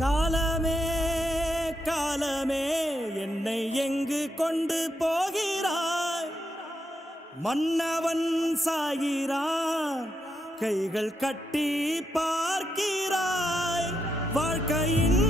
காலமே காலமே என்னை எங்கு கொண்டு போகிறாய்? மன்னவன் சாகிறான், கைகள் கட்டி பார்க்கிறாய். வாழ்க்கையின்